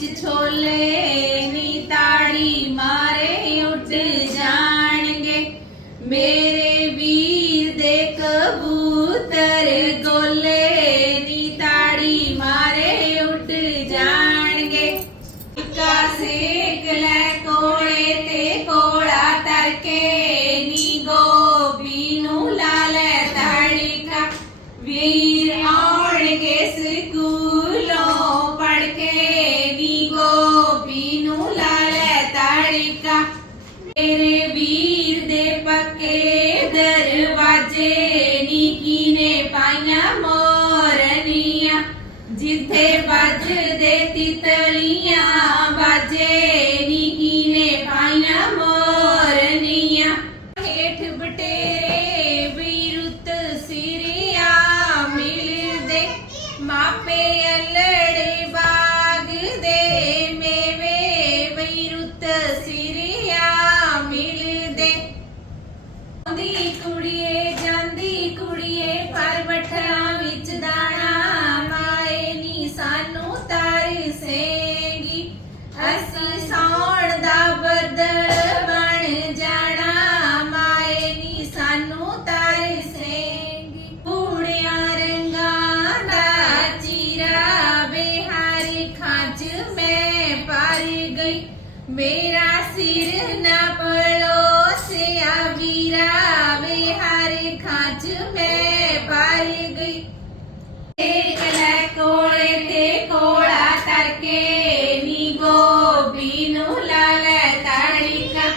ਵਿੱਚ ਛੋਲੇ ਤੜਕਾ ਤੇਰੇ ਵੀਰ ਦੇ ਪੱਕੇ ਦਰਵਾਜੇ ਨੀ ਕੀਨੇ ਪਾਈਆਂ ਮੋਰਨੀਆਂ। ਜਿੱਥੇ ਵੱਜਦੇ ਤਿਤਲੀਆਂ ਆਉਂਦੀ ਕੁੜੀਏ, ਜਾਂਦੀ ਕੁੜੀਏ, ਪਰ ਬੱਠਲਾਂ ਵਿੱਚ ਦਾਣਾ ਮਾਏ ਨੀ। ਸਾਨੂੰ ਤਰਸੇਗੀ ਅਸੀਂ ਸੌਣ ਦਾ ਬਦਲ ਬਣ ਜਾਣਾ ਮਾਏ ਨੀ। ਸਾਨੂੰ ਤਰਸੇਗੀ ਪੂੜਿਆਂ ਰੰਗਾਂ ਦਾ ਚੀਰਾ, ਬਿਹਾਰੀ ਖਾਜ ਮੈਂ ਪਰ ਗਈ। ਮੇਰਾ ਸਿਰ ਨਾ ਪਲੋ ਵੀਰਾ ਬਿਹਾਰੀ ਖਾਜ ਮੈਂ ਪਰ ਗਈ। ਇੱਕ ਲੈ ਕੋਲੇ ਤੇ ਕੋਲਾ ਤਰਕੇ ਨੀ ਗੋਬੀ ਨੂੰ ਲਾ ਲੈ ਤੜਕਾ।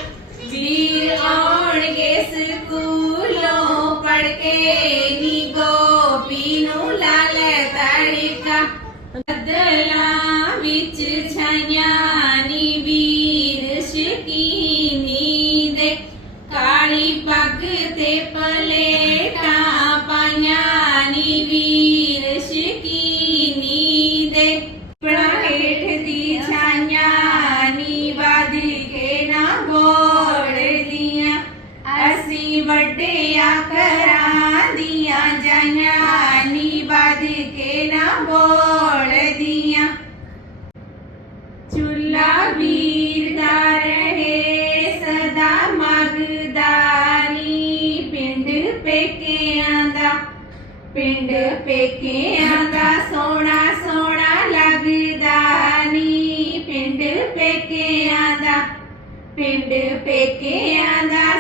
ਵੀਰ ਆਉਣਗੇ ਸਕੂਲੋਂ ਪੜ ਕੇ, ਨੀ ਗੋਬੀ ਨੂੰ ਲਾ ਲੈ ਤੜਕਾ ਵਿੱਚ ਛਾਈਆਂ Bye. ਪਿੰਡ ਪੇਕਿਆਂ ਦਾ ਸੋਹਣਾ ਸੋਹਣਾ ਲੱਗਦਾ ਨੀ। ਪਿੰਡ ਪੇਕਿਆਂ ਦਾ ਪਿੰਡ ਪੇਕਿਆਂ ਦਾ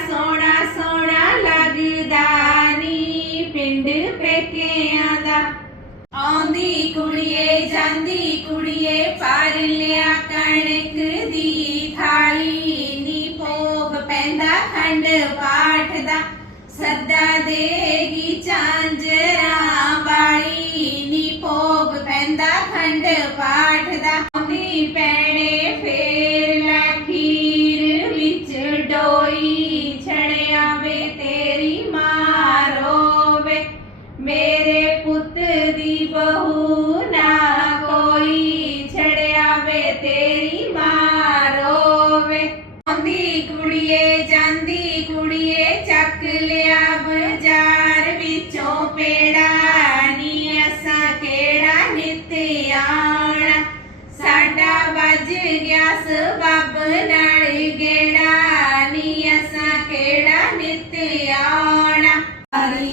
ਮੇਰੇ ਪੁੱਤ ਦੀ ਬਹੂ ਨਾ ਕੋਈ ਛੜਿਆ ਵੇ ਤੇਰੀ ਮਾਂ ਆਉਂਦੀ ਕੁੜੀਏ, ਜਾਂਦੀ ਕੁੜੀਏ, ਚੱਕ ਲਿਆ ਬਾਜ਼ਾਰ ਵਿੱਚੋਂ ਪੇੜਾ ਨੀ ਅਸਾਂ ਕਿਹੜਾ ਨਿਤ ਆਉਣਾ। ਸਾਡਾ ਵੱਜ ਗਿਆ ਸਬੱਬ ਨਾਲ ਗੇੜਾ, ਨੀ ਅਸਾਂ ਕਿਹੜਾ ਨਿਤ ਆਉਣਾ। ਯਾਰੀ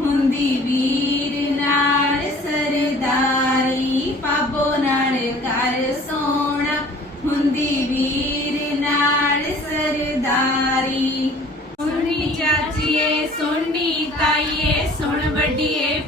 ਹੁੰਦੀ ਵੀਰ ਨਾਲ ਸਰਦਾਰੀ ਪਾਪੋ ਨਾਲ ਕਰ ਸੋਣਾ ਹੁੰਦੀ ਵੀਰ ਨਾਲ ਸਰਦਾਰੀ। ਸੁਣੀ ਚਾਚੀਏ ਸੁਣੀ ਤਾਈਏ, ਸੁਣ ਵੱਡੀਏ